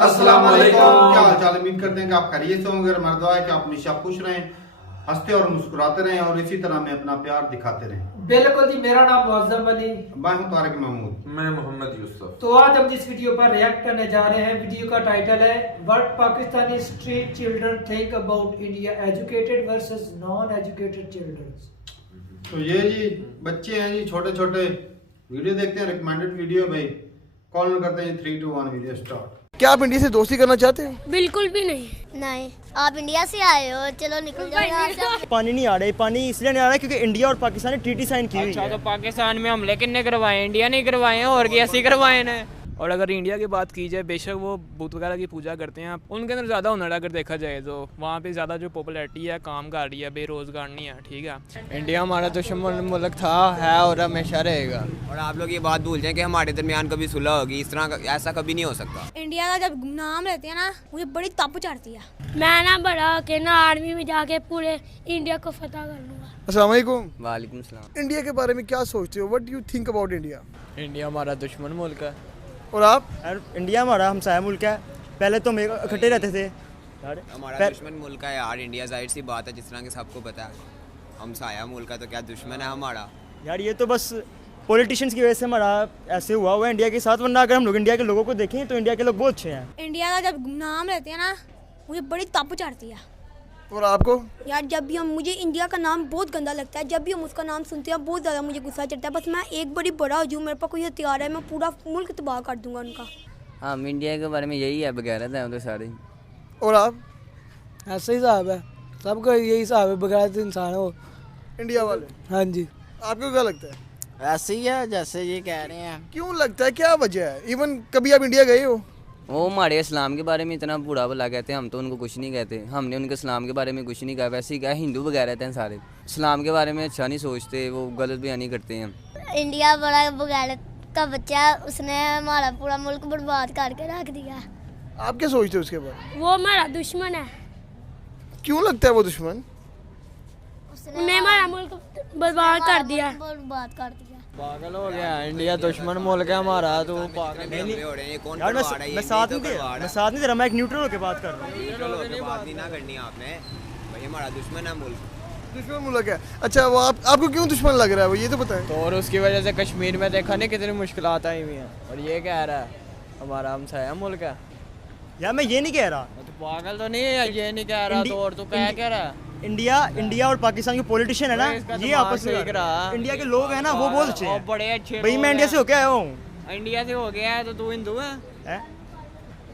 अस्सलाम वालेकुम। क्या हाल चाल, उम्मीद करते हैं कि आप खैरियत से होंगे। हमारा दुआ है कि आप हमेशा खुश रहें, हंसते और मुस्कुराते रहें और इसी तरह में अपना प्यार दिखाते रहें। बिल्कुल जी, मेरा नाम मुअज्जम अली, मैं हूं तारिक महमूद। मैं मोहम्मद यूसुफ। तो आज हम जिस वीडियो पर रिएक्ट करने जा रहे हैं, वीडियो का टाइटल है what Pakistani street children think about India, educated versus non educated children. तो ये जी बच्चे हैं जी, छोटे छोटे वीडियो देखते हैं, रिकमेंडेड वीडियो। भाई कॉल करते हैं 3, 2, 1 वीडियो स्टार्ट। क्या आप इंडिया से दोस्ती करना चाहते हैं? बिल्कुल भी नहीं। आप इंडिया से आए हो, चलो निकल जाओ यहाँ से। पानी नहीं आ रहा है, पानी इसलिए नहीं आ रहा है क्योंकि इंडिया और पाकिस्तान ने ट्रीटी साइन की हुई अच्छा, है। तो पाकिस्तान में हमले किन्ने करवाए? इंडिया नहीं करवाए हैं, और कैसे करवाए हैं। और अगर इंडिया की बात की जाए, बेशक वो बुत वगैरह की पूजा करते हैं, उनके अंदर ज़्यादा हुनर अगर देखा जाए तो वहाँ पे ज़्यादा जो पॉपुलैरिटी है, काम कर रही है, बेरोज़गार नहीं है। ठीक है, इंडिया हमारा दुश्मन मुल्क था, है और हमेशा रहेगा। और आप लोग ये बात भूल जाएं कि हमारे दरमियान कभी सुलह होगी, इस तरह ऐसा कभी नहीं हो सकता। इंडिया का जब नाम लेते हैं ना, मुझे बड़ी तप चढ़ती है। मैं ना बड़ा के ना आर्मी में जाके पूरे इंडिया को फतह कर लूँगा। अस्सलाम वालेकुम। वालेकुम सलाम। इंडिया के बारे में क्या सोचते हो? What do you think about India? India हमारा दुश्मन मुल्क है। और आप? यार इंडिया हमारा हमसाया मुल्क है, पहले तो हम इकट्ठे रहते थे। हमारा दुश्मन मुल्क है यार इंडिया, जाहिर सी बात है, जिस तरह के सबको पता है। हम साया मुल्क है तो क्या दुश्मन है हमारा? यार ये तो बस पॉलिटिशियंस की वजह से हमारा ऐसे हुआ है इंडिया के साथ, वरना अगर हम लोग इंडिया के लोगों को देखें तो इंडिया के लोग बहुत अच्छे हैं। इंडिया का जब नाम लेते हैं ना, मुझे बड़ी तप चढ़ती है। और आपको? यार जब भी मुझे इंडिया का नाम बहुत गंदा लगता है, जब भी हम उसका नाम सुनते हैं बहुत ज़्यादा मुझे गुस्सा चढ़ता है। बस मैं एक बड़ी बड़ा हो जाऊँ, मेरे पास कोई हथियार है, मैं पूरा मुल्क तबाह कर दूंगा उनका। हम इंडिया के बारे में यही है, बगैरत है तो सारे। और आप? ऐसा ही साहब है, सबका यही साहब है, बगैर इंसान हो इंडिया वाले? हाँ जी। आपको क्या लगता है? ऐसे ही है जैसे ये कह रहे हैं। क्यों लगता है, क्या वजह है? इवन कभी आप इंडिया गए हो? वो हमारे इस्लाम के बारे में इतना बुरा भला कहते हैं, हम तो उनको कुछ नहीं कहते। हमने उनके इस्लाम के बारे में कुछ नहीं कहा। वैसे ही क्या हिंदू वगैरह हैं सारे, इस्लाम के बारे में अच्छा नहीं सोचते, वो गलत बयानी करते हैं। इंडिया बड़ा बगैरत का बच्चा, उसने हमारा पूरा मुल्क बर्बाद करके रख दिया। आप क्या सोचते हो उसके बारे में? वो हमारा दुश्मन है, क्यों लगता है वो दुश्मन? उसने हमारा मुल्क बर्बाद कर दिया। बर्बाद कर दिया। पागल हो गया, इंडिया दुश्मन मुल्क है हमारा, तो वो पागल हमले हो रहे हैं, ये कौन यार करवा रहा है? मैं साथ नहीं दे रहा, मैं एक न्यूट्रल होकर बात कर रहा हूँ। बात नहीं ना करनी आपने भाई, हमारा दुश्मन है मुल्क। दुश्मन मुल्क है? अच्छा, वो आपको क्यों दुश्मन लग रहा है, वो ये तो बताएं। तो और उसकी वजह से कश्मीर में देखा नहीं कितनी मुश्किलात आई हुई हैं, और ये कह रहा है हमारा हमसाया मुल्क है। यार मैं ये नहीं कह रहा। तो पागल तो नहीं है, ये नहीं कह रहा, तो और तो क्या कह रहा है? इंडिया और पाकिस्तान के पॉलिटिशियन है ना, ये आपस में इंडिया के लोग हैं ना, वो बहुत अच्छे हैं। बड़े अच्छे भाई मैं इंडिया से होके आया हूँ। इंडिया से हो गया है तो तू हिंदू है?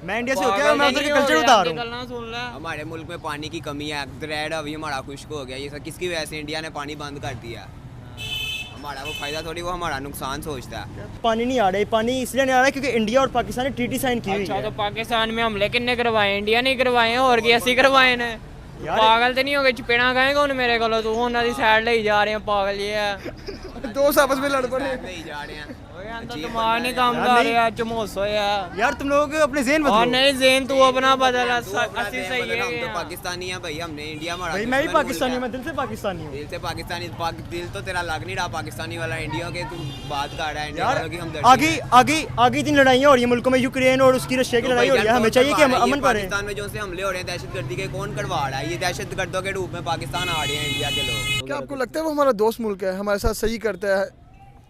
मैं इंडिया से होके आया हूँ, मैं उधर के कल्चर बता रहा हूँ। सुन ले, हमारे मुल्क में पानी की कमी है, ग्रेड अभी हमारा खुश्क हो गया। ये सब किसकी वजह से? इंडिया ने पानी बंद कर दिया। हमारा वो फायदा थोड़ी, वो हमारा नुकसान सोचता है। पानी नहीं आ रहा है, पानी इसलिए नहीं आ रहा है क्योंकि इंडिया और पाकिस्तान ने ट्रीटी साइन की हुई अच्छा, है। तो पाकिस्तान में हमले किन्ने करवाए? इंडिया नहीं करवाए हैं, और कैसे करवाए हैं। पागल तो नहीं हो गए? चपेड़ा खाएगा उन मेरे को, तू उन्होंने साइड ले जा रहे हैं। पागल ये है, दोस्त आपस में लड़ पड़े। नहीं जा रहे हैं। दिमाग नहीं काम कर रहा है, चमोसो है यार तुम लोग अपने ज़हन बदलो। और नहीं ज़हन तू अपना बदल। असली सही है हम तो यहाँ। पाकिस्तानी है भाई, हमने इंडिया हमारा भाई मैं भी दुश्मन पाकिस्तानी हूँ, मुल्क मैं दिल से पाकिस्तानी हूँ। है। दिल से पाकिस्तानी, दिल तो तेरा लग नहीं रहा पाकिस्तानी वाला। इंडिया के तू बात कर रहा है, इंडिया यार वालों की हमदर्दी आगे इतनी लड़ाइयाँ हो रही है मुल्कों में, यूक्रेन और उसकी रशिया की लड़ाई हो रही है। हमें चाहिए कि हम अमन पर रहें। पाकिस्तान में जो से हमले हो रहे हैं दहशतगर्दी के, कौन करवा रहा है? ये दहशतगर्दों के रूप में पाकिस्तान आ रहे हैं इंडिया के लोग। क्या आपको लगता है वो हमारा दोस्त मुल्क है, हमारे साथ सही करता है?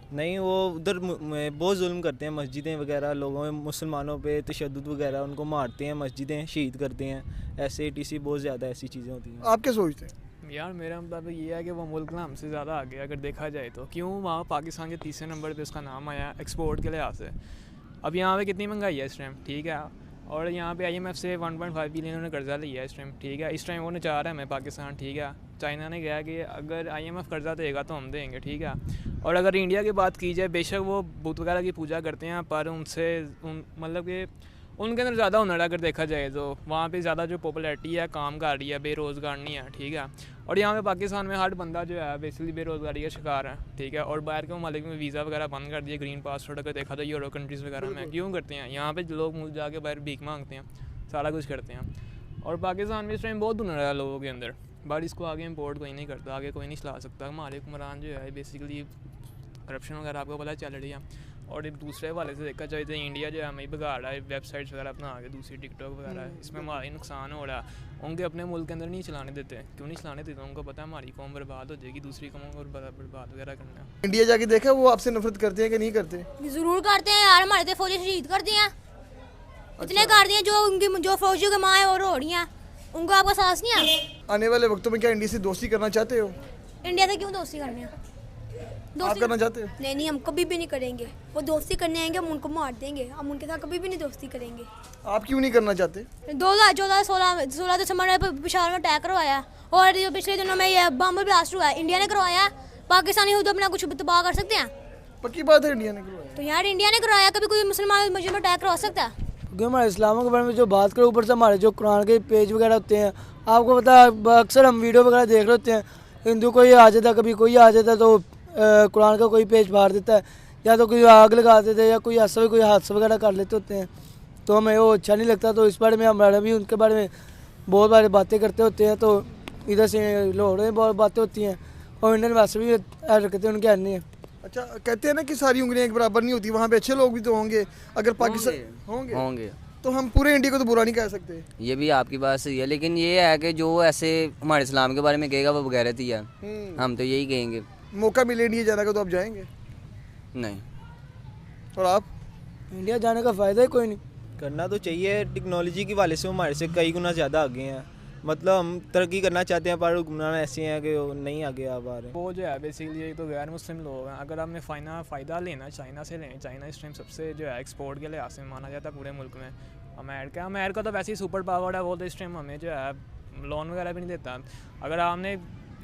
नहीं, वो उधर बहुत जुल्म करते हैं, मस्जिदें वगैरह लोगों मुसलमानों पे तशद्दुद वगैरह, उनको मारते हैं, मस्जिदें शहीद करते हैं, ऐसे टीसी बहुत ज़्यादा ऐसी चीज़ें होती हैं। आप क्या सोचते हैं? यार मेरा मुताबिक ये है कि वो मुल्क ना हमसे ज़्यादा आगे अगर देखा जाए तो। क्यों? वहाँ पाकिस्तान के तीसरे नंबर पे उसका नाम आया एक्सपोर्ट के लिहाज से। अब यहाँ पे कितनी महंगाई है इस टाइम, ठीक है, और यहाँ पे IMF से 1.5 बिलियन उन्होंने कर्जा लिया है इस टाइम, ठीक है। इस टाइम वो चाह रहा है मैं पाकिस्तान, ठीक है। चाइना ने कहा कि अगर IMF कर्जा देगा तो हम देंगे, ठीक है। और अगर इंडिया की बात की जाए, बेशक वो बुत वगैरह की पूजा करते हैं, पर मतलब कि उनके अंदर ज़्यादा हुनर अगर देखा जाए तो वहाँ पे ज़्यादा जो पॉपुलैरिटी है, काम कर रही है, बेरोज़गार नहीं है, ठीक है। और यहाँ पे पाकिस्तान में हर बंदा जो है बेसिकली बेरोज़गारी का शिकार है, ठीक है। और बाहर के ममालिक में वीज़ा वगैरह बंद कर दिए, ग्रीन पासपोर्ट अगर देखा तो यूरोप कंट्रीज़ वगैरह में क्यों करते हैं? यहाँ पे लोग जाके बाहर भीख मांगते हैं, सारा कुछ करते हैं। और पाकिस्तान में इस टाइम बहुत हुनर है लोगों के अंदर, बट इसको आगे इम्पोर्ट कोई नहीं करता, आगे कोई नहीं चला सकता। हमारे हुक्मरान जो है बेसिकली करप्शन वगैरह आपको पता चल रही है। और एक दूसरे वाले से देखा जाए तो इंडिया जो है हमें बिगाड़ रहा है, वेबसाइट्स वगैरह अपना आगे दूसरी टिकटॉक वगैरह, इसमें हमारा ही नुकसान हो रहा है। उनके अपने मुल्क के अंदर नहीं चलाने देते, क्यों नहीं चलाने देते? उनको पता है हमारी कौम बर्बाद हो जाएगी, दूसरी कौमों को बर्बाद वगैरह करना है। इंडिया जाके देखा वो आपसे नफरत करते हैं कि नहीं करते? ज़रूर करते हैं यार, हमारे तो फौजी शहीद कर दिए हैं, इतने कर दिए, जो उनकी जो फौजियों की माँ है और हो रही हैं, उनको आपका साहस नहीं है? आने वाले वक्तों में क्या इंडिया से दोस्ती करना चाहते हो? इंडिया से क्यों दोस्ती करनी है? आप करना चाहते हो? नहीं, हम कभी भी नहीं करेंगे। वो दोस्ती करने आएंगे, हम उनको मार देंगे, हम उनके साथ कभी भी नहीं दोस्ती करेंगे। आप क्यों नहीं करना चाहते? 2014-16 दिसंबर में पेशावर में अटैक करवाया, और जो पिछले दिनों में ये बम ब्लास्ट हुआ है, इंडिया ने करवाया। पाकिस्तानी खुद अपना कुछ तबाह कर सकते हैं? पक्की बात है, इंडिया ने करवाया। तो यार इंडिया ने करवाया, कभी कोई मुसलमान मस्जिद में अटैक करवा सकता है? क्योंकि हमारे इस्लाम के बारे में जो बात करो, ऊपर से हमारे जो कुरान के पेज वगैरह होते हैं, आपको पता है अक्सर हम वीडियो वगैरह देख रहे होते हैं, हिंदू कोई आ जाता है, कभी कोई आ जाता है तो कुरान का कोई पेज फाड़ देता है, या तो कोई आग लगा देते हैं, या कोई ऐसा कोई हादसा वगैरह कर लेते होते हैं, तो हमें वो अच्छा नहीं लगता। तो इस बारे में हमारा भी उनके बारे में बहुत बारी बातें करते होते हैं, तो इधर से लाहौर में बहुत बातें होती हैं, और इंडियन वैसे भी हरकतें उनकी आनी है। अच्छा, कहते हैं ना कि सारी उंगलियां एक बराबर नहीं होती, वहाँ पे अच्छे लोग भी तो होंगे। अगर पाकिस्तान होंगे तो हम पूरे इंडिया को तो बुरा नहीं कह सकते। ये भी आपकी बात सही है, लेकिन ये है कि जो ऐसे हमारे इस्लाम के बारे में कहेगा वो बगैरत ही है। हम तो यही कहेंगे। मौका मिले इंडिया जाने का तो आप जाएंगे? नहीं। और आप? इंडिया जाने का फ़ायदा ही कोई नहीं। करना तो चाहिए, टेक्नोलॉजी के वाले से हमारे से कई गुना ज़्यादा आगे हैं। मतलब हम तरक्की करना चाहते हैं, पर हुक्मरान ऐसे हैं कि वो नहीं आगे आ पा रहे। वो जो है बेसिकली एक तो गैर मुस्लिम लोग हैं। अगर आपने फ़ायदा लेना चाइना से लें, चाइना इस टाइम सबसे जो है एक्सपोर्ट के लिहाज से माना जाता है पूरे मुल्क में। अमेरिका तो वैसे ही सुपर पावर है, वो तो इस टाइम हमें जो है लोन वगैरह भी नहीं देता। अगर आपने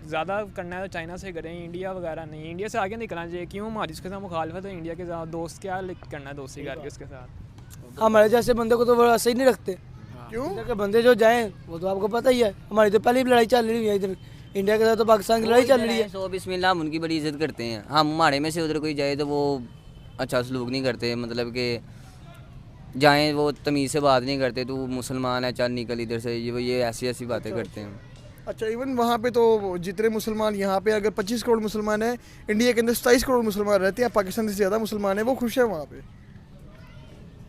ज़्यादा करना है तो चाइना से करें, इंडिया वगैरह नहीं। इंडिया से आगे निकलना चाहिए। क्यों हमारी उसके साथ मुखालफत है? इंडिया के साथ दोस्त क्या करना है दोस्ती करके उसके साथ? हमारे जैसे बंदे को तो वो सही नहीं रखते। क्यों? इधर के बंदे जो जाएं वो तो आपको पता ही है, हमारी तो पहले भी लड़ाई चल रही है इधर इंडिया के साथ, तो पाकिस्तान की लड़ाई चल रही है। सो बिस्मिल्लाह, हम उनकी बड़ी इज्जत करते हैं। हम हमारे में से उधर कोई जाए तो वो अच्छा सलूक नहीं करते, मतलब कि जाएँ वो तमीज़ से बात नहीं करते, तो मुसलमान है चल निकल इधर से, ये ऐसी बातें करते हैं। अच्छा, इवन वहाँ पे तो जितने मुसलमान यहाँ पे अगर 25 करोड़ मुसलमान हैं, इंडिया के अंदर 27 करोड़ मुसलमान रहते हैं, पाकिस्तान से ज़्यादा मुसलमान हैं, वो खुश है वहाँ पे।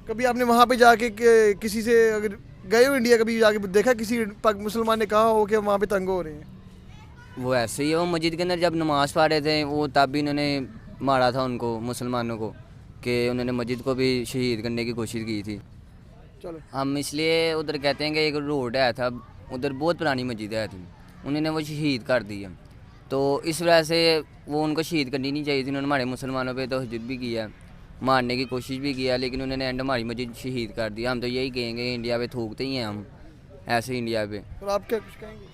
कभी आपने वहाँ पे जाके किसी से अगर गए हो इंडिया, कभी जाके देखा किसी मुसलमान ने कहा हो कि वहाँ पे तंग हो रहे हैं? वो ऐसे ही है। वो मस्जिद के अंदर जब नमाज़ पढ़ रहे थे, वो तब भी इन्होंने मारा था उनको, मुसलमानों को, कि उन्होंने मस्जिद को भी शहीद करने की कोशिश की थी। चलो, हम इसलिए उधर कहते हैं कि एक रोड है था उधर, बहुत पुरानी मस्जिद है थी, उन्होंने वो शहीद कर दी है, तो इस वजह से वो उनको शहीद करनी नहीं चाहिए थी। उन्होंने हमारे मुसलमानों पे तशद्दुद भी किया, मारने की कोशिश भी किया, लेकिन उन्होंने एंड हमारी मस्जिद शहीद कर दिया। हम तो यही कहेंगे, इंडिया पे थूकते ही हैं हम ऐसे इंडिया पे। और आप क्या कुछ कहेंगे?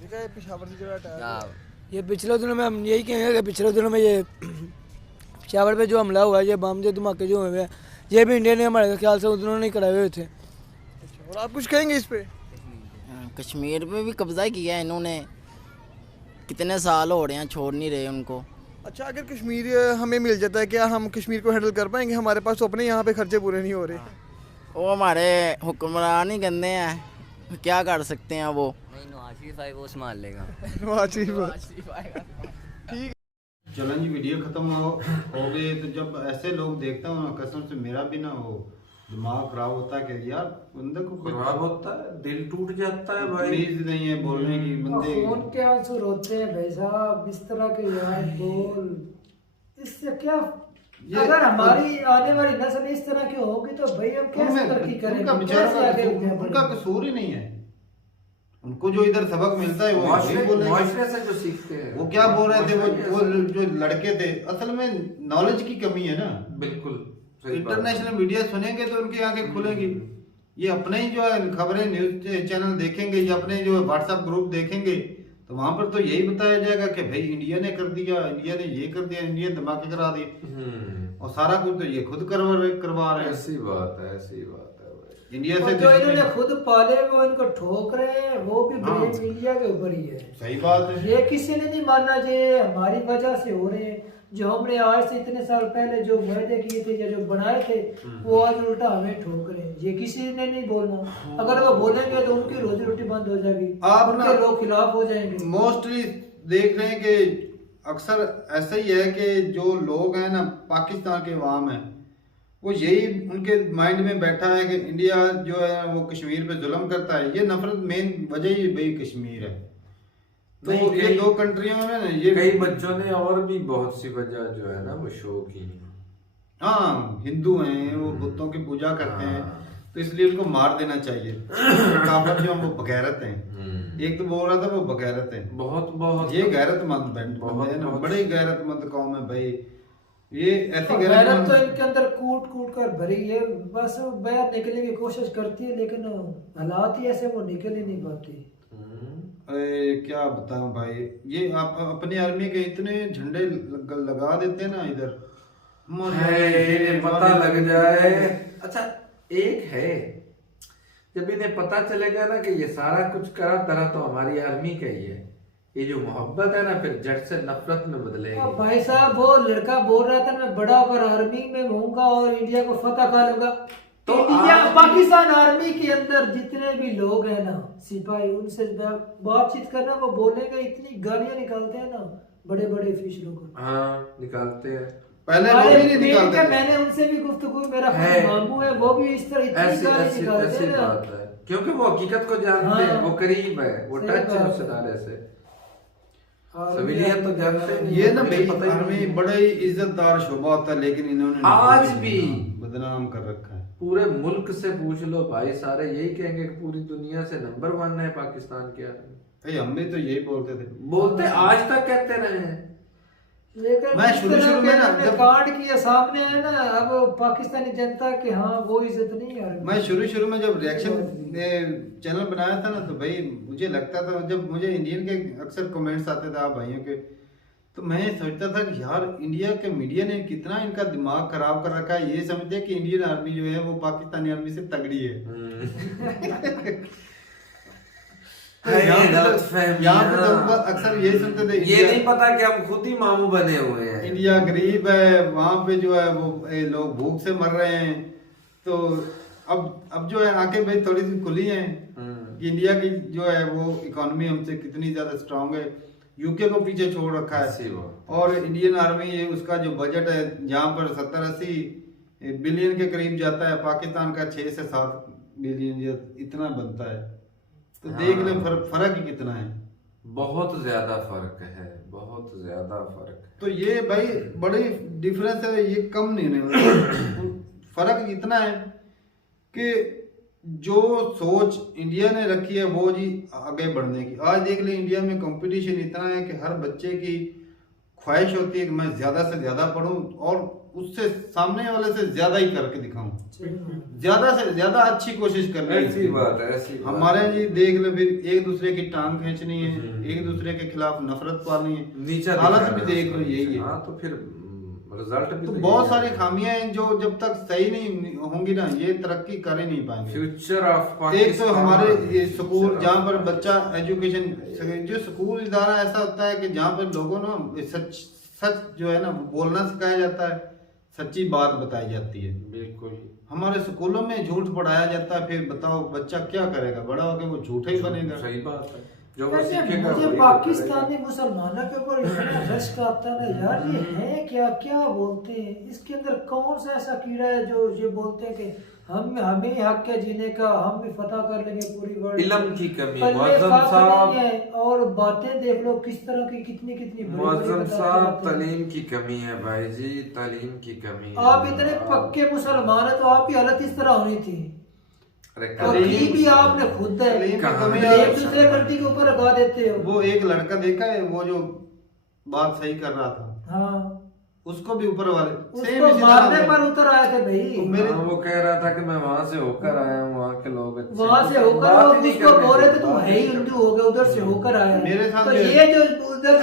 देखा है पेशावर से जो अटैक, ये पिछले दिनों में हम यही कहेंगे कि पिछले दिनों में ये पेशावर पे जो हमला हुआ है, ये बम जो धमाके जो हुए हैं, ये भी इंडिया ने हमारे ख्याल से उन्होंने नहीं कराए हुए थे। और आप कुछ कहेंगे इस पे? कश्मीर पे भी कब्जा किया है इन्होंने, कितने साल हो रहे हैं, छोड़ नहीं रहे उनको। अच्छा, अगर कश्मीर हमें मिल जाता है, क्या हम कश्मीर को हैंडल कर पाएंगे? हमारे पास तो अपने यहाँ पे खर्चे पूरे नहीं हो रहे। वो हमारे हुक्मरान ही गंदे हैं, क्या कर सकते हैं वो। नहीं, नवाज शरीफ भाई वो संभाल लेगा। ठीक। चलन जी, वीडियो खत्म हो गई, तो जब ऐसे लोग देखता हूँ ना, कसम से मेरा भी ना वो दिमाग खराब होता है कि यार बंदे को खराब होता है, दिल टूट जाता है भाई। तमीज नहीं है बोलने की। बंदे खून के आंसू रोते हैं भाई साहब, इस तरह के यार बोल, इससे क्या? अगर हमारी आने वाली नस्ल इस तरह की होगी तो भाई हम कैसे तरक्की करेंगे? उनका कसूर ही नहीं है, उनको जो इधर सबक मिलता है वो माशरे से जो सीखते हैं। वो क्या बोल रहे थे, वो जो लड़के थे, असल में नॉलेज की कमी है ना। बिल्कुल, इंटरनेशनल मीडिया सुनेंगे तो उनकी आंखें खुलेंगी। ये अपने ही जो है खबरें न्यूज चैनल देखेंगे, या अपने जो व्हाट्सएप ग्रुप देखेंगे, तो वहां पर तो यही बताया जाएगा कि भाई इंडिया ने कर दिया, इंडिया ने ये कर दिया, इंडिया ने धमाके करा दिए, और सारा कुछ तो ये खुद करवा रहे हैं। ऐसी बात है, ऐसी बात है भाई। इंडिया से जो इन्होंने खुद पाले वो इनको ठोक रहे हैं, वो भी ब्लेम इंडिया के ऊपर ही है। सही बात है, ये किसी ने नहीं मानना चाहिए, हमारी वजह से हो रहे हैं। जो हमने आज से इतने साल पहले जो वायदे किए थे या जो बनाए थे, वो आज उल्टा हमें ठोक रहे हैं। ये किसी ने नहीं बोलना, अगर वो बोलेंगे तो उनकी रोजी रोटी बंद हो जाएगी, आप उनके लोग खिलाफ हो जाएंगे। मोस्टली देख रहे हैं कि अक्सर ऐसा ही है कि जो लोग हैं ना पाकिस्तान के अवाम हैं, वो यही उनके माइंड में बैठा है कि इंडिया जो है वो कश्मीर पे जुल्म करता है। ये नफरत मेन वजह ही भाई कश्मीर है। तो ये दो कंट्रियों में ना ये कई बच्चों ने और भी बहुत सी वजह जो है ना वो शो की। हाँ, हिंदू हैं, वो बुतों की पूजा करते हैं, तो इसलिए उनको मार देना चाहिए। काफिर जो हम वो बगैरत हैं, एक तो बोल रहा था वो बगैरत है, बहुत ये गैरतमंद बंदे हैं ना, बड़े गैरतमंद कौम है भाई। ये ऐसी गैरत तो इनके अंदर कूट कूट कर भरी है, बस बाहर निकलने की कोशिश करती है, लेकिन हालात ही ऐसे वो निकल ही नहीं पाती। क्या बताऊं भाई, ये आप अपनी आर्मी के इतने झंडे लगा देते हैं ना इधर, पता लग जाए। अच्छा एक है, जब इन्हें पता चलेगा ना कि ये सारा कुछ करा तरह तो हमारी आर्मी का ही है, ये जो मोहब्बत है ना फिर जट से नफरत में बदलेगी। भाई साहब वो लड़का बोल रहा था मैं बड़ा होकर आर्मी में होऊंगा और इंडिया को फतह कर लूंगा। तो इंडिया पाकिस्तान आर्मी के अंदर जितने भी लोग हैं ना सिपाही, उनसे बातचीत करना, वो बोलेंगे इतनी गालियां निकालते हैं ना बड़े बड़े ऑफिसरों को। हाँ निकालते हैं, पहले वो भी नहीं निकालते थे। मैंने उनसे भी गुफ्तगू, मेरा मामू है, वो भी इस तरह इतनी गाली निकालते हैं बात है, क्योंकि वो हकीकत को जानते हैं, वो करीब है, वो टच है उससे डाले से सिविलियन तो जानते हैं। ये ना भाई आर्मी बड़ा ही इज्जतदार शोबा होता है, लेकिन इन्होंने आज भी बदनाम कर रखा है। पूरे मुल्क से पूछ लो भाई, सारे यही कहेंगे कि पूरी दुनिया से नंबर 1 है पाकिस्तान की आर्मी। भाई हम भी तो यही बोलते थे, बोलते आज तक कहते रहे हैं। लेकिन मैं शुरू में ना जब कांड किया सामने है ना, अब पाकिस्तानी जनता के हाँ वो इज्जत नहीं है। मैं शुरू में जब रिएक्शन चैनल बनाया था ना, तो भाई मुझे लगता था, जब मुझे इंडियन के अक्सर कमेंट्स आते थे आप भाइयों के, तो मैं सोचता था कि यार इंडिया के मीडिया ने कितना इनका दिमाग खराब कर रखा है। ये समझते हैं कि इंडियन आर्मी जो है वो पाकिस्तानी आर्मी से तगड़ी है। यहाँ पे तो अक्सर ये सुनते थे, ये नहीं पता कि हम खुद ही मामू बने हुए हैं, इंडिया गरीब है, वहाँ पे जो है वो लोग भूख से मर रहे हैं। तो अब जो है आंखें भाई थोड़ी सी खुली हैं कि इंडिया की जो है वो इकोनॉमी हमसे कितनी ज्यादा स्ट्रांग है। यूके को पीछे छोड़ रखा है, और इंडियन आर्मी ये उसका जो बजट है जहाँ पर 70-80 बिलियन के करीब जाता है, पाकिस्तान का 6 से 7 बिलियन इतना बनता है। तो देख ले फर्क ही कितना है, बहुत ज्यादा फर्क है, बहुत ज्यादा फर्क। तो ये भाई बड़ी डिफरेंस है, ये कम नहीं है। फर्क इतना है कि जो सोच इंडिया ने रखी है वो जी आगे बढ़ने की। आज देख ले इंडिया में कंपटीशन इतना है कि हर बच्चे की ख्वाहिश होती है कि मैं ज्यादा से ज्यादा पढूं और उससे सामने वाले से ज्यादा ही करके दिखाऊं, ज्यादा से ज्यादा अच्छी कोशिश करनी है। ऐसी बात है, ऐसी बात हमारे जी देख ले, फिर एक दूसरे की टांग खींचनी है, एक दूसरे के खिलाफ नफरत पालनी है, नीचा हालत भी देख लो यही है। हाँ तो फिर रिजल्ट भी तो बहुत सारी खामियां हैं जो जब तक सही नहीं होंगी ना ये तरक्की कर ही नहीं पाएंगे। फ्यूचर ऑफ पाकिस्तान, एक तो हमारे स्कूल जहाँ पर बच्चा एजुकेशन, जो स्कूल इदारा ऐसा होता है कि जहाँ पर लोगों ना सच जो है ना बोलना सिखाया जाता है, सच्ची बात बताई जाती है। बिल्कुल, हमारे स्कूलों में झूठ पढ़ाया जाता है, फिर बताओ बच्चा क्या करेगा, बड़ा होकर वो झूठा ही बनेगा। सही बात है, जो मुझे पाकिस्तानी मुसलमानों के ऊपर इतना रश्क आता है यार, ये है क्या, क्या बोलते हैं, इसके अंदर कौन सा ऐसा कीड़ा है जो ये बोलते हैं कि हमें हक है जीने का, हम भी फतह कर लेंगे पूरी वर्ल्ड। इल्म की कमी, मुअज्जम साहब, और बातें देख लो किस तरह की कितनी मुअज्जम साहब, तालीम की कमी है भाई जी, तालीम की कमी। आप इतने पक्के मुसलमान है तो आपकी हालत इस तरह होनी थी। करीब भी आपने खुद है, एक दूसरे कंट्री के ऊपर लगा देते हो। वो एक लड़का देखा है वो जो बात सही कर रहा था, हाँ उसको भी ऊपर वाले उसको मारने पर उतर आए थे भाई। वो कह रहा था कि मैं वहां से होकर आया हूँ, वहाँ के लोग वहां से होकर उसको बोल रहे थे तुम है ही हिंदू हो गए, उधर से होकर आया। मेरे साथ तो ये जो उधर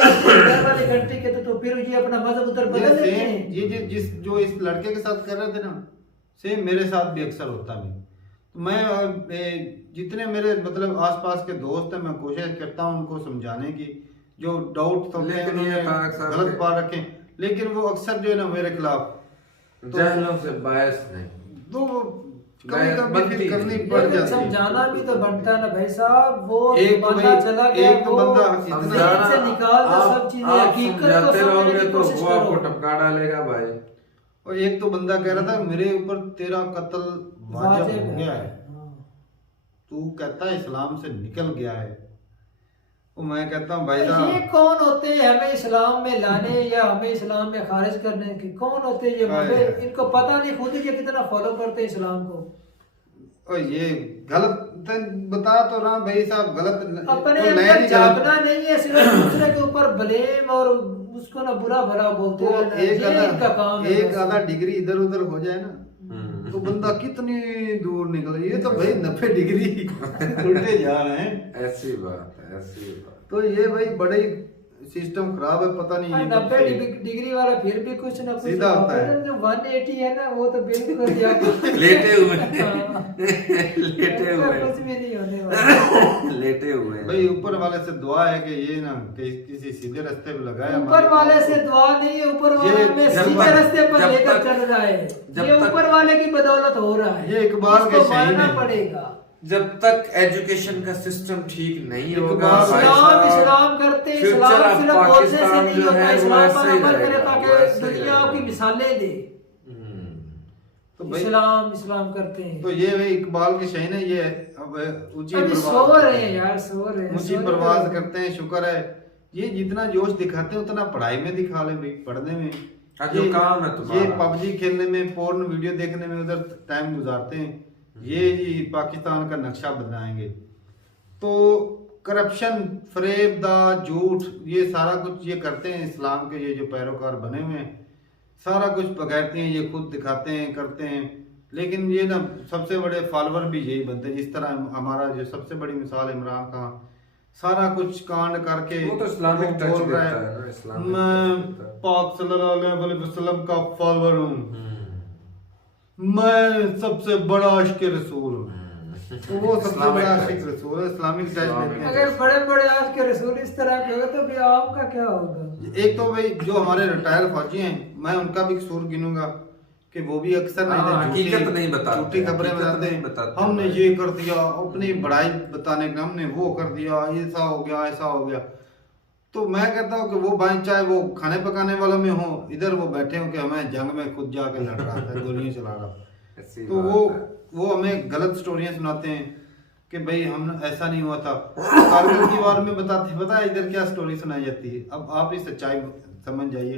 वाले कंट्री के थे तो फिर ये अपना मजहब उधर बदल देते हैं। ये जो इस लड़के के साथ कर रहे थे ना, सेम मेरे साथ भी अक्सर होता है। तो मैं जितने मेरे मतलब आसपास के दोस्त हैं, मैं कोशिश करता हूँ उनको समझाने की, जो डाउट गलत पा रखे, लेकिन वो अक्सर जो है ना मेरे खिलाफ जहलों से बायस नहीं। तो कभी कभी फिर करनी पड़ लेकिन जाती है। समझाना भी तो बनता है ना भाई साहब, वो एक तो बंदा भाई- चला गया, एक तो वो बंदा जहन से निकाल दो सब चीजें, आप हकीकत को समझाते समझने रहोगे की तो कोशिश वो आपको करो। टपका डालेगा भाई। और एक तो बंदा कह रहा था मेरे ऊपर तेरा कत्ल वाजिब हो गया है, तू कहता है इस्लाम से निकल गया है। तो मैं कहता हूँ भाई ये साहब कौन होते हैं हमें इस्लाम में लाने या हमें इस्लाम में खारिज करने के, कौन होते हैं ये मुझे इनको पता नहीं खुद ही ये कितना फॉलो करते हैं इस्लाम को। और ये गलत बता तो रहा भाई साहब, गलत अपने तो मैं अंदर नहीं जागना गलत। नहीं है, सिर्फ दूसरे के ऊपर ब्लेम और उसको ना बुरा भला बोलते तो रहना, एक ये इनका काम है एक बस। आधा डिग्री इधर उधर हो जाए ना तो बंदा कितनी दूर निकल, ये तो भाई 90 डिग्री उल्टे जा रहे हैं। ऐसी बात है, ऐसी बात। तो ये भाई बड़े सिस्टम खराब है, पता नहीं ये 90 कब से- डिग्री वाला फिर भी कुछ ना कुछ सीधा होता है। जो 180 है ना वो तो बिल्कुल जाके लेटे हुए हाँ। लेटे हुए कुछ भी नहीं होने वाला। लेटे हुए भाई ऊपर वाले से दुआ है कि ये ना किसी सीधे रास्ते पे लगाए ऊपर वाले से दुआ नहीं है, ऊपर वाले में सीधे रास्ते पर लेकर चल रहा है, ये ऊपर वाले की बदौलत हो रहा है, ये इकबाल के इसको शहीद मानना हैं। पड़ेगा। जब तक एजुकेशन का सिस्टम ठीक नहीं होगा भाई इस्लाम साहब, इस्लाम करते हैं, फ्यूचर इस्लाम ऑफ सिर्फ बोलने से पाकिस्तान नहीं जो होता, है वो इस्लाम ऐसे पर ही अमल करे रहेगा, वो ताकि ऐसे ही दुनिया रहेगा। की मिसालें दे। तो भाई इस्लाम इस्लाम करते हैं। तो ये भाई इकबाल के शहीद है, ये अब ऊंची अभी परवाज़ सो करते रहे हैं यार, सो रहे हैं, ऊंची सोने परवाज दो। करते हैं, शुक्र है। ये जितना जोश दिखाते हैं उतना पढ़ाई में दिखा ले भाई, पढ़ने में जो काम है तुम्हारा। ये पबजी खेलने में, पोर्न वीडियो देखने में उधर टाइम गुजारते हैं, ये जी पाकिस्तान का नक्शा बनाएंगे। तो करप्शन, फरेबदा, झूठ, ये सारा कुछ ये करते हैं। इस्लाम के ये जो पैरोकार बने हुए हैं सारा कुछ पकड़ते हैं, ये खुद दिखाते हैं, करते हैं। लेकिन ये ना सबसे बड़े फॉलोअर भी यही बनते हैं। जिस तरह हमारा जो सबसे बड़ी मिसाल इमरान खान, सारा कुछ कांड करके वो तो इस्लामिक वो टच बोल रहा देता है ना, है इस्लामिक मैं टच देता है। पाक सल्लल्लाहु अलैहि वसल्लम का फॉलोअर हूँ, मैं सबसे बड़ा आशिक रसूल हूँ। तो वो सबसे बड़ा आशिक रसूल है, इस्लामिक टच देते हैं। अगर बड़े बड़े आज के रसूल इस तरह के होगा तो भी आपका क्या होगा। एक तो भाई जो हमारे रिटायर फौजी हैं, मैं उनका भी कसूर गिनूंगा कि वो भी अक्सर हकीकत नहीं बताते, झूठी खबरें हकीकत बताते नहीं बताते। हैं। हमने ये कर दिया, अपनी बड़ाई बताने का, हमने वो कर दिया, ऐसा हो गया, ऐसा हो गया। तो मैं कहता हूँ कि वो भाई चाहे वो खाने पकाने वालों में हो, इधर वो बैठे हो कि हमें जंग में खुद जाके लड़ रहा था, गोलियां चला रहा था। तो वो हमें गलत स्टोरियां सुनाते हैं कि भाई हम ऐसा नहीं हुआ था। कारगिल की वार में बताते, पता है इधर क्या स्टोरी सुनाई जाती है। अब आप इस सच्चाई समझ जाइए।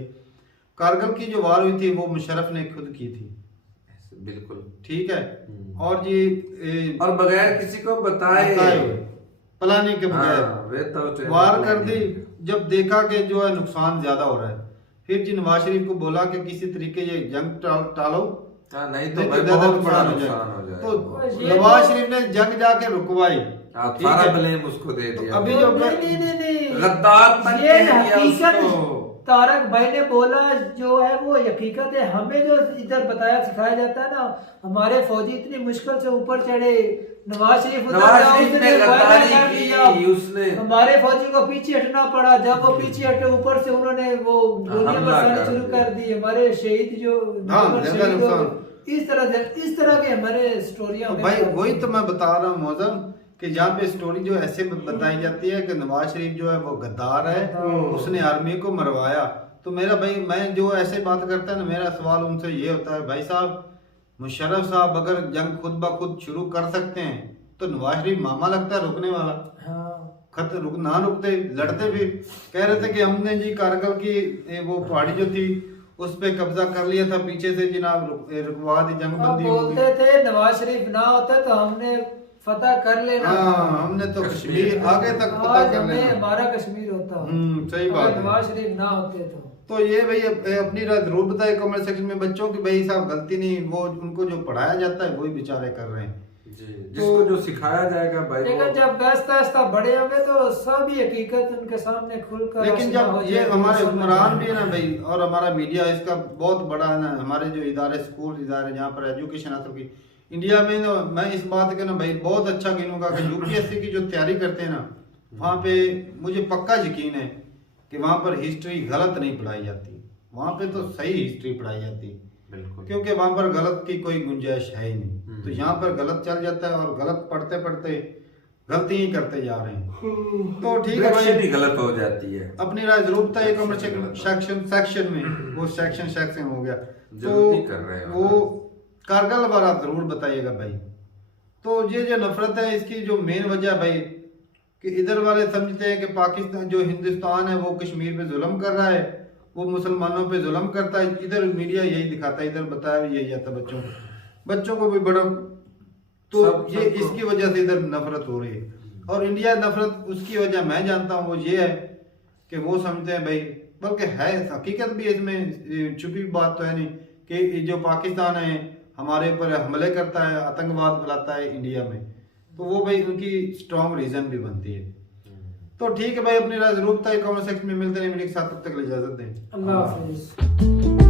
कारगिल की जो वार हुई थी वो मुशर्रफ ने खुद की थी, बिल्कुल ठीक है। और ये और बगैर किसी को बताए प्लानिंग के हाँ, बगैर वार कर दी। जब देखा कि जो है नुकसान ज्यादा हो रहा है, फिर जी नवाज शरीफ को बोला कि किसी तरीके ये जंग टालो, नहीं तो भाई ज्यादा बहुत बड़ा नुकसान हो नुकसान हो तो नवाज शरीफ ने जंग जाके रुकवाई, ठीक सारा है। ब्लेम उसको दे दिया। अभी जो नहीं गद्दार तक ये कह दिया हकीकत उसको। तारक भाई ने बोला जो है वो हकीकत है। हमें जो इधर बताया सिखाया जाता है ना, हमारे फौजी इतनी मुश्किल से ऊपर चढ़े, नवाज शरीफ उधर नवाज गया, शरीफ उसने ने वायदा गद्दारी कर की, दिया। उसने हमारे फौजी को पीछे हटना पड़ा। जब वो पीछे हटे, ऊपर से उन्होंने वो गोलियां हमला बरसानी कर शुरू दिया। कर दी। हमारे शहीद जो हाँ, नौजवान ज्यादा शहीद हो नुकसान। गए। इस तरह के हमारे स्टोरियां तो भाई वही तो मैं बता रहा हूँ मौजम, कि जहाँ पे स्टोरी जो ऐसे बताई जाती है कि नवाज शरीफ जो है वो गद्दार है, उसने आर्मी को मरवाया। तो मेरा भाई, मैं जो ऐसे बात करता है ना, मेरा सवाल उनसे ये होता है, भाई साहब मुशर्रफ साहब अगर जंग खुद ब खुद शुरू कर सकते हैं तो नवाज शरीफ मामा लगता है रुकने वाला। खत रुक ना रुकते, लड़ते। फिर कह रहे थे कि हमने जी कारगिल की वो पहाड़ी जो थी उस पे कब्जा कर लिया था, पीछे से जनाब रुकवा दी, जंग बंदी हो गई। बोलते थे नवाज शरीफ ना होता तो हमने फतह कर लेना। हाँ, हमने तो कश्मीर आगे तक पता आज कर हमें लेना। हमारा कश्मीर होता। सही बात अगर है। नवाज शरीफ ना होते तो ये भाई अपनी राय जरूर बताए कमेंट सेक्शन में बच्चों की, भाई साहब गलती नहीं, वो उनको जो पढ़ाया जाता है वही बेचारे कर रहे हैं। जिसको जो सिखाया जाएगा भाई लेकिन जब आस्ता आस्ता बड़े होंगे तो सभी हकीकत उनके सामने खुलकर लेकिन जब ये हमारे हुक्मरान भी है ना भाई, और हमारा मीडिया इसका बहुत बड़ा है ना, हमारे जो इदारे, स्कूल इदारे जहाँ पर एजुकेशन हासिल की इंडिया में ना, मैं इस बात का ना भाई बहुत अच्छा गिनूंगा कि यूपीएससी की जो तैयारी करते हैं ना, वहाँ पे मुझे पक्का यकीन है कि वहाँ पर हिस्ट्री गलत नहीं पढ़ाई जाती, वहाँ पे तो सही हिस्ट्री पढ़ाई जाती। बिल्कुल। क्योंकि वहां पर गलत की कोई गुंजाइश है ही नहीं। तो यहाँ पर गलत चल जाता है और गलत पढ़ते पढ़ते गलती ही करते जा रहे हैं। तो ठीक है भाई, ही गलत हो जाती है। अपनी राय जरूर बताइए कमेंट सेक्शन में। वो सेक्शन हो गया जरूर कर रहे हैं वो कारगिल वाला जरूर बताइएगा भाई। तो ये जो नफरत है इसकी जो मेन वजह भाई कि इधर वाले समझते हैं कि पाकिस्तान जो हिंदुस्तान है वो कश्मीर पे जुल्म कर रहा है, वो मुसलमानों पे जुल्म करता है। इधर मीडिया यही दिखाता है, इधर बताया भी यही जाता है बच्चों को भी बड़ा। तो ये इसकी वजह से इधर नफरत हो रही है। और इंडिया नफरत उसकी वजह मैं जानता हूँ वो ये है कि वो समझते हैं भाई, बल्कि है हकीकत भी इसमें छुपी बात तो है नहीं कि जो पाकिस्तान है हमारे ऊपर हमले करता है, आतंकवाद फैलाता है इंडिया में, तो वो भाई उनकी स्ट्रॉन्ग रीजन भी बनती है। तो ठीक है भाई, अपनी राय जरूर बताइए कमेंट सेक्शन में। मिलते हैं वीडियो के साथ, तब तक इजाजत दें। अल्लाह हाफिज़।